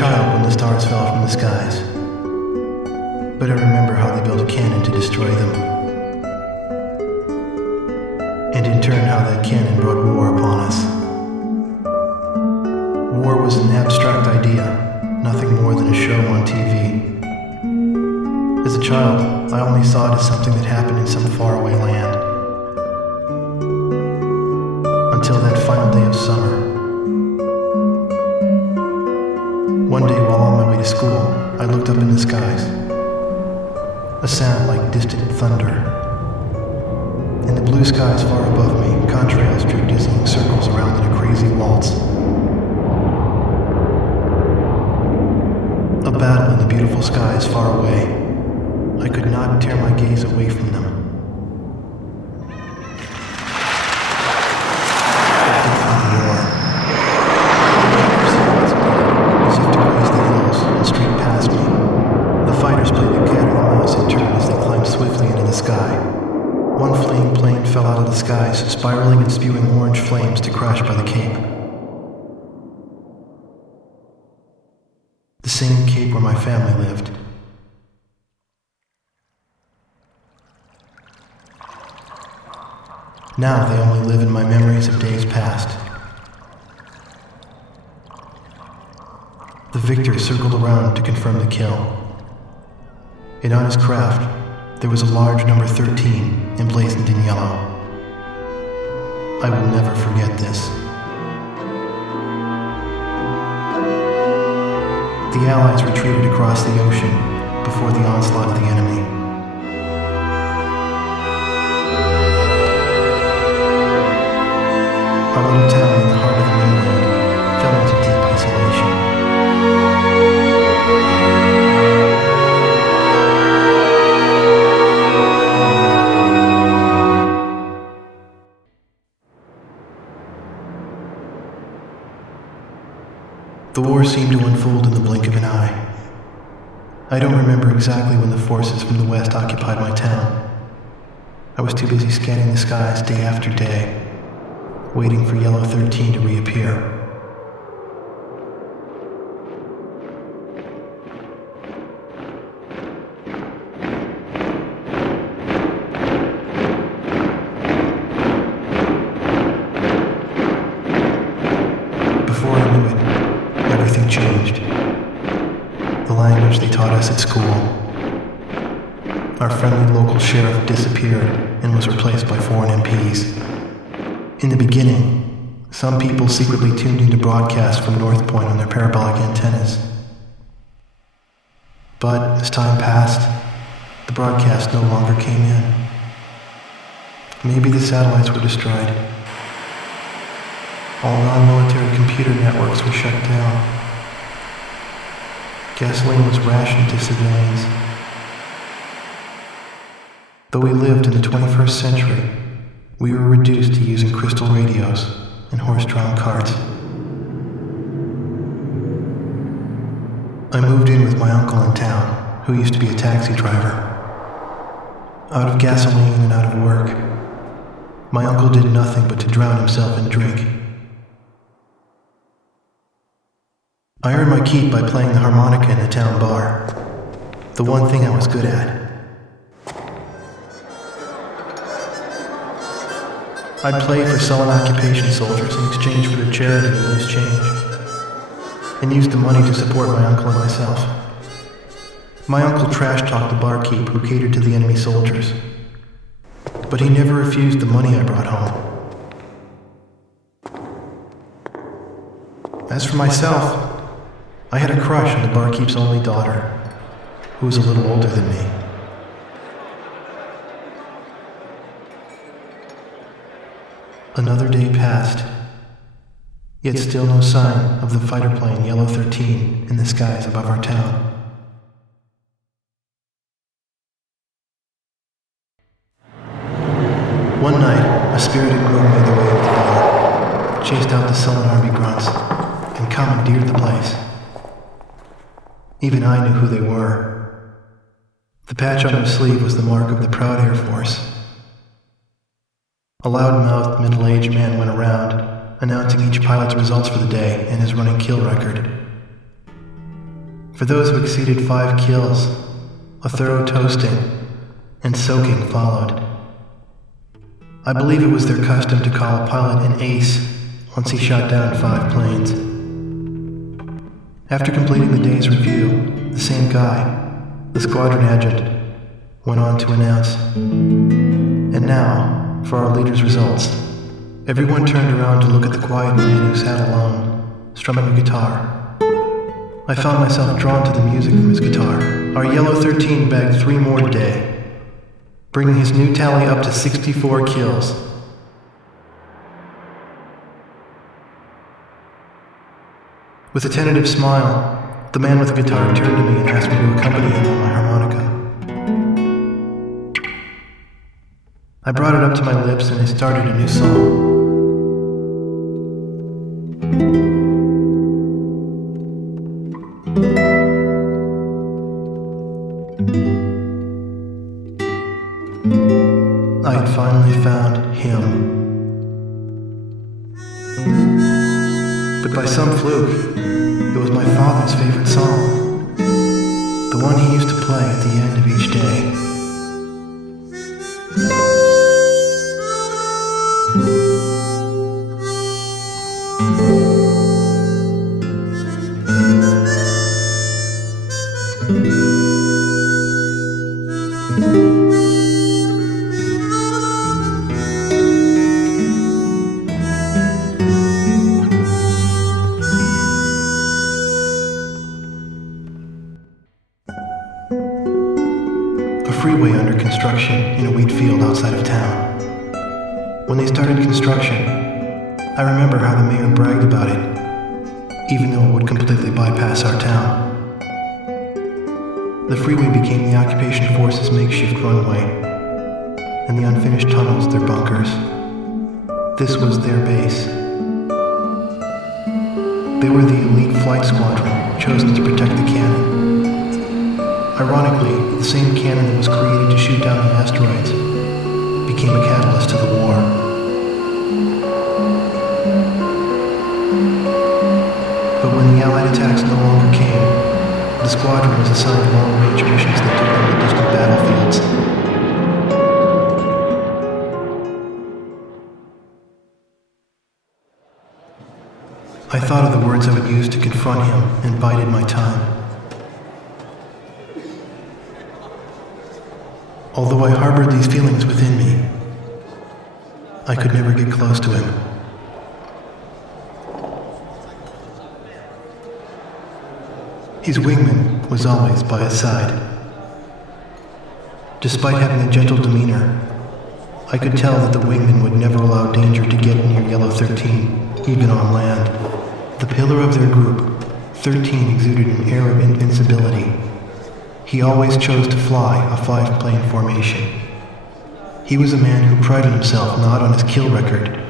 child when the stars fell from the skies, but I remember how they built a cannon to destroy them, and in turn how that cannon brought war upon us. War was an abstract idea, nothing more than a show on TV. As a child, I only saw it as something that happened in some faraway land. Until that final day of summer. One day while on my way to school, I looked up in the skies. A sound like distant thunder. In the blue skies far above me, contrails drew dizzying circles around in a crazy waltz. A battle in the beautiful skies far away. I could not tear my gaze away from them. As if to graze the hills and straight past me, the fighters played the cat or the mouse in turn as they climbed swiftly into the sky. One fleeing plane fell out of the skies, spiraling and spewing orange flames to crash by the Cape. The same Cape where my family lived. Now they only live in my memories of days past. The victor circled around to confirm the kill. And on his craft, there was a large number 13 emblazoned in yellow. I will never forget this. The Allies retreated across the ocean before the onslaught of the enemy. Our little town in the heart of the mainland fell into deep isolation. The war seemed to unfold in the blink of an eye. I don't remember exactly when the forces from the west occupied my town. I was too busy scanning the skies day after day, waiting for Yellow 13 to reappear. Before I knew it, everything changed. The language they taught us at school. Our friendly local sheriff disappeared and was replaced by foreign MPs. In the beginning, some people secretly tuned into broadcasts from North Point on their parabolic antennas. But as time passed, the broadcast no longer came in. Maybe the satellites were destroyed. All non-military computer networks were shut down. Gasoline was rationed to civilians. Though we lived in the 21st century, we were reduced to using crystal radios and horse-drawn carts. I moved in with my uncle in town, who used to be a taxi driver. Out of gasoline and out of work, my uncle did nothing but to drown himself in drink. I earned my keep by playing the harmonica in the town bar, the one thing I was good at. I'd play for sullen occupation soldiers in exchange for their charity and loose change, and used the money to support my uncle and myself. My uncle trash-talked the barkeep who catered to the enemy soldiers, but he never refused the money I brought home. As for myself, I had a crush on the barkeep's only daughter, who was a little older than me. Another day passed, yet still no sign of the fighter plane Yellow 13 in the skies above our town. One night, a spirited groom made the way up the hill, chased out the sullen army grunts, and commandeered the place. Even I knew who they were. The patch on his sleeve was the mark of the proud Air Force. A loud-mouthed, middle-aged man went around, announcing each pilot's results for the day and his running kill record. For those who exceeded 5 kills, a thorough toasting and soaking followed. I believe it was their custom to call a pilot an ace once he shot down 5 planes. After completing the day's review, the same guy, the squadron adjutant, went on to announce, "And now, for our leader's results." Everyone turned around to look at the quiet man who sat alone, strumming a guitar. I found myself drawn to the music from his guitar. Our Yellow 13 bagged 3 more today, bringing his new tally up to 64 kills. With a tentative smile, the man with the guitar turned to me and asked me to accompany him on my harmonica. I brought it up to my lips and I started a new song. I had finally found him. But by some fluke, it was my father's favorite song, the one he used to play at the end of each day. A freeway under construction in a wheat field outside of town. When they started construction, I remember how the mayor bragged about it, even though it would completely bypass our town. The freeway became the occupation force's makeshift runway, and the unfinished tunnels their bunkers. This was their base. They were the elite flight squadron chosen to protect the cannon. Ironically, the same cannon that was created to shoot down the asteroids became a catalyst to the war. But when the Allied attacks no longer came, the squadron was assigned long-range missions that took them to distant battlefields. I thought of the words I would use to confront him and bided my time. Although I harbored these feelings within me, I could never get close to him. His wingman was always by his side. Despite having a gentle demeanor, I could tell that the wingman would never allow danger to get near Yellow 13, even on land. The pillar of their group, 13 exuded an air of invincibility. He always chose to fly a 5-plane formation. He was a man who prided himself not on his kill record,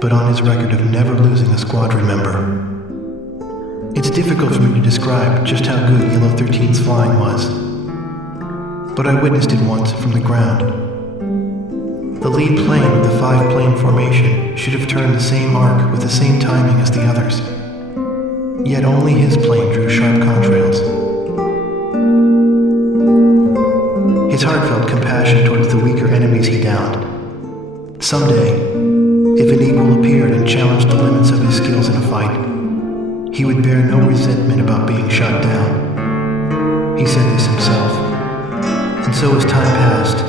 but on his record of never losing a squadron member. It's difficult for me to describe just how good Yellow 13's flying was, but I witnessed it once from the ground. The lead plane of the 5-plane formation should have turned the same arc with the same timing as the others. Yet only his plane drew sharp contrails. His heart felt compassion towards the weaker enemies he downed. Someday, if an equal appeared and challenged the limits of his skills in a fight, he would bear no resentment about being shot down. He said this himself. And so as time passed,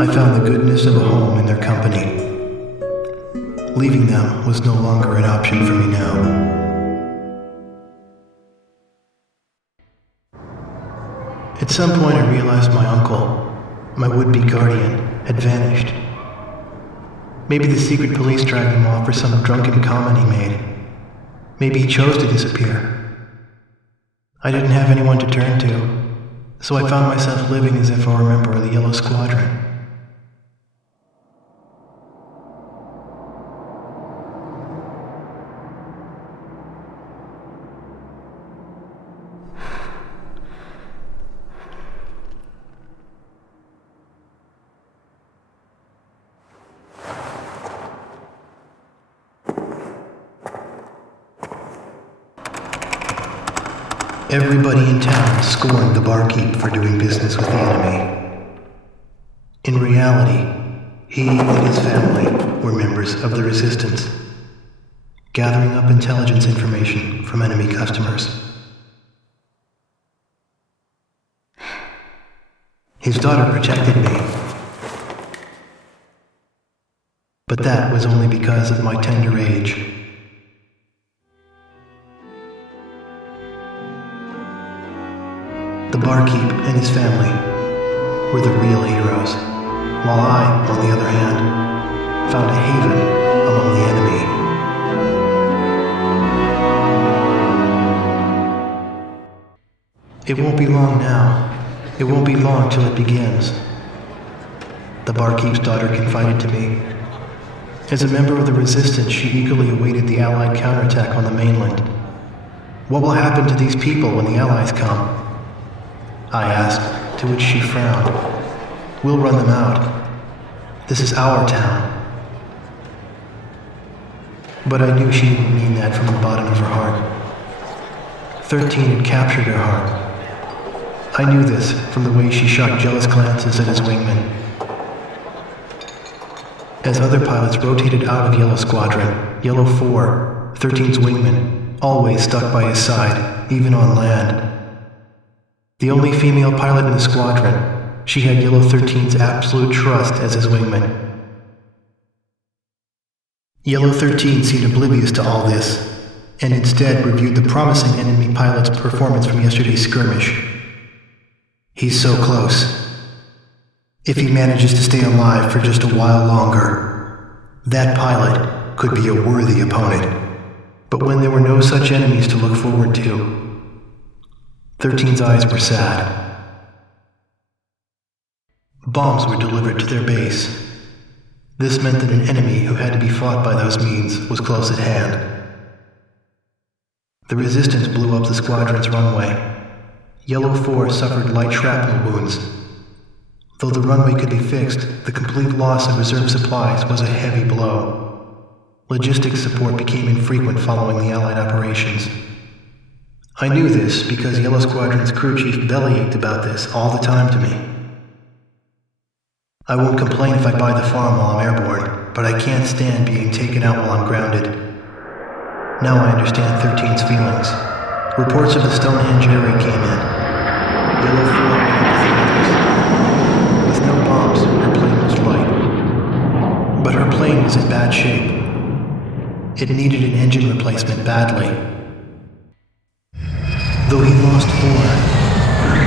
I found the goodness of a home in their company. Leaving them was no longer an option for me now. At some point I realized my uncle, my would-be guardian, had vanished. Maybe the secret police dragged him off for some drunken comment he made. Maybe he chose to disappear. I didn't have anyone to turn to, so I found myself living as if I were a member of the Yellow Squadron. Everybody in town scorned the barkeep for doing business with the enemy. In reality, he and his family were members of the Resistance, gathering up intelligence information from enemy customers. His daughter protected me, but that was only because of my tender age. The barkeep and his family were the real heroes, while I, on the other hand, found a haven among the enemy. It won't be long now. It won't be long till it begins. The barkeep's daughter confided to me. As a member of the Resistance, she eagerly awaited the Allied counterattack on the mainland. What will happen to these people when the Allies come? I asked, to which she frowned. We'll run them out. This is our town. But I knew she didn't mean that from the bottom of her heart. 13 had captured her heart. I knew this from the way she shot jealous glances at his wingman. As other pilots rotated out of Yellow Squadron, Yellow 4, 13's wingman, always stuck by his side, even on land. The only female pilot in the squadron, she had Yellow 13's absolute trust as his wingman. Yellow 13 seemed oblivious to all this, and instead reviewed the promising enemy pilot's performance from yesterday's skirmish. He's so close. If he manages to stay alive for just a while longer, that pilot could be a worthy opponent. But when there were no such enemies to look forward to, 13's eyes were sad. Bombs were delivered to their base. This meant that an enemy who had to be fought by those means was close at hand. The Resistance blew up the squadron's runway. Yellow 4 suffered light shrapnel wounds. Though the runway could be fixed, the complete loss of reserve supplies was a heavy blow. Logistics support became infrequent following the Allied operations. I knew this because Yellow Squadron's crew chief bellyached about this all the time to me. I won't complain if I buy the farm while I'm airborne, but I can't stand being taken out while I'm grounded. Now I understand 13's feelings. Reports of the Stonehenge air raid came in. Yellow 4 went up with the others. With no bombs, her plane was light. But her plane was in bad shape. It needed an engine replacement badly. Though he lost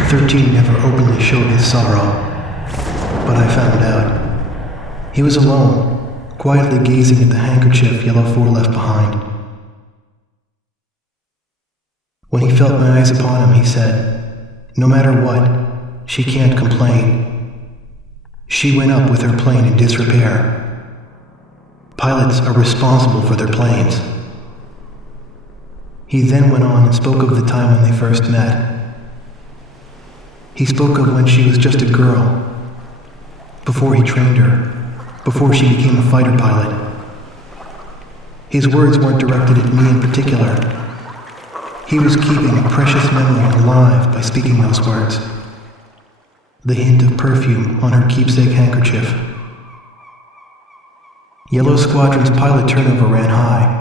4, 13 never openly showed his sorrow. But I found out. He was alone, quietly gazing at the handkerchief Yellow 4 left behind. When he felt my eyes upon him, he said, "No matter what, she can't complain. She went up with her plane in disrepair. Pilots are responsible for their planes." He then went on and spoke of the time when they first met. He spoke of when she was just a girl, before he trained her, before she became a fighter pilot. His words weren't directed at me in particular. He was keeping a precious memory alive by speaking those words. The hint of perfume on her keepsake handkerchief. Yellow Squadron's pilot turnover ran high.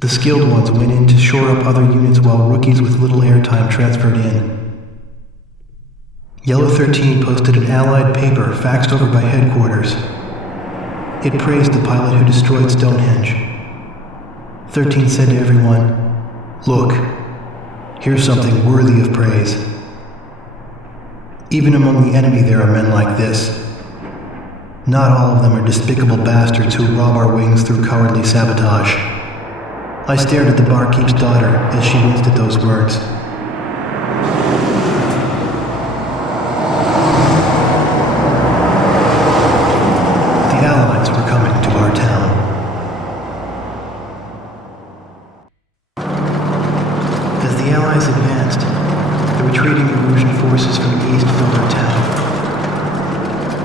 The skilled ones went in to shore up other units while rookies with little airtime transferred in. Yellow 13 posted an Allied paper faxed over by headquarters. It praised the pilot who destroyed Stonehenge. 13 said to everyone, "Look, here's something worthy of praise. Even among the enemy there are men like this. Not all of them are despicable bastards who rob our wings through cowardly sabotage." I stared at the barkeep's daughter as she winced at those words. The Allies were coming to our town. As the Allies advanced, the retreating Erusian forces from the east filled our town.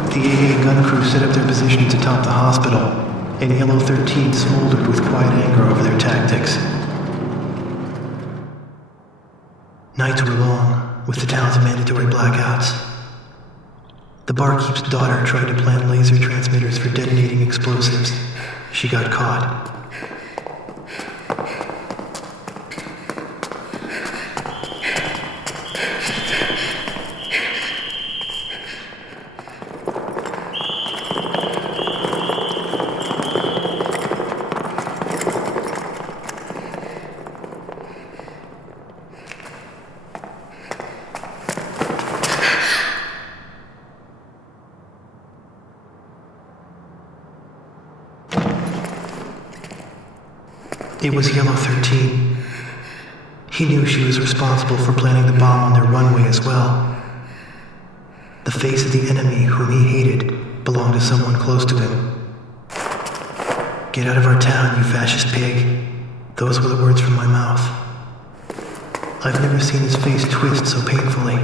The AA gun crew set up their positions atop the hospital, and Yellow 13 smoldered with quiet anger over their tactics. Nights were long, with the town's mandatory blackouts. The barkeep's daughter tried to plant laser transmitters for detonating explosives. She got caught. It was Yellow 13. He knew she was responsible for planting the bomb on their runway as well. The face of the enemy whom he hated belonged to someone close to him. "Get out of our town, you fascist pig." Those were the words from my mouth. I've never seen his face twist so painfully.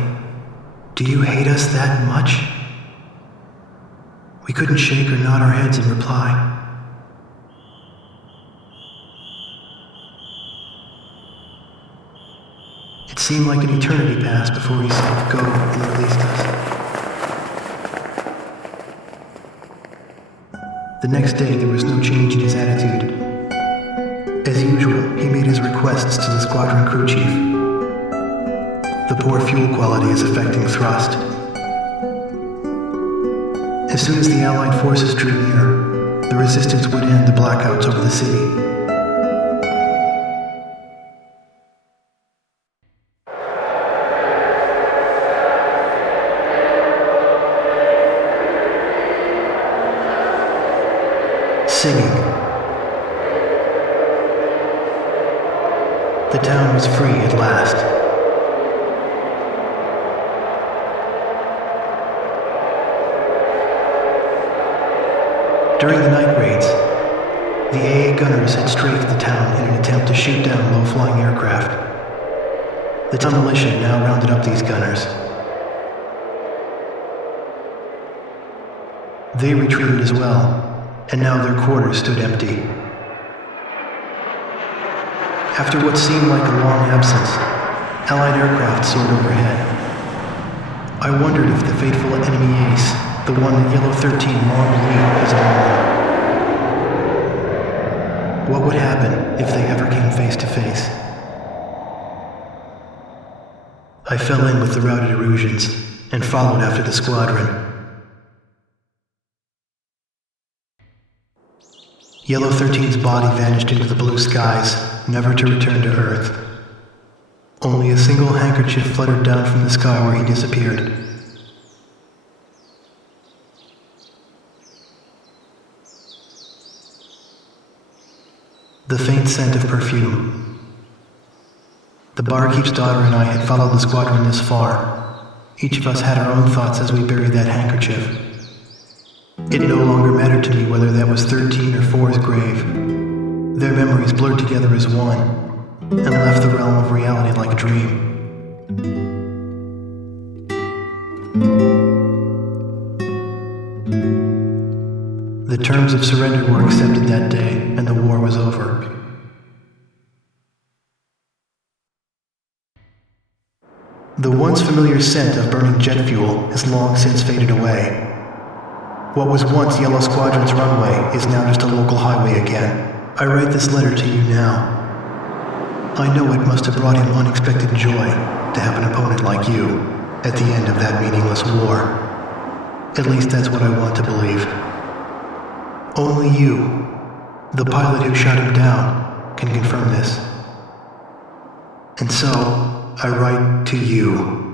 "Do you hate us that much?" We couldn't shake or nod our heads in reply. It seemed like an eternity passed before he said go and released us. The next day, there was no change in his attitude. As usual, he made his requests to the squadron crew chief. The poor fuel quality is affecting thrust. As soon as the Allied forces drew near, the resistance would end the blackouts over the city. Singing. The town was free at last. During the night raids, the AA gunners had strafed the town in an attempt to shoot down low-flying aircraft. The town militia now rounded up these gunners. They retreated as well, and now their quarters stood empty. After what seemed like a long absence, Allied aircraft soared overhead. I wondered if the fateful enemy ace, the one that Yellow 13 long believed was among them. What would happen if they ever came face to face? I fell in with the routed Erusians and followed after the squadron. Yellow 13's body vanished into the blue skies, never to return to Earth. Only a single handkerchief fluttered down from the sky where he disappeared. The faint scent of perfume. The barkeep's daughter and I had followed the squadron this far. Each of us had our own thoughts as we buried that handkerchief. It no longer mattered to me whether that was 13 or 4's grave. Their memories blurred together as one, and left the realm of reality like a dream. The terms of surrender were accepted that day, and the war was over. The once familiar scent of burning jet fuel has long since faded away. What was once Yellow Squadron's runway is now just a local highway again. I write this letter to you now. I know it must have brought him unexpected joy to have an opponent like you at the end of that meaningless war. At least that's what I want to believe. Only you, the pilot who shot him down, can confirm this. And so, I write to you.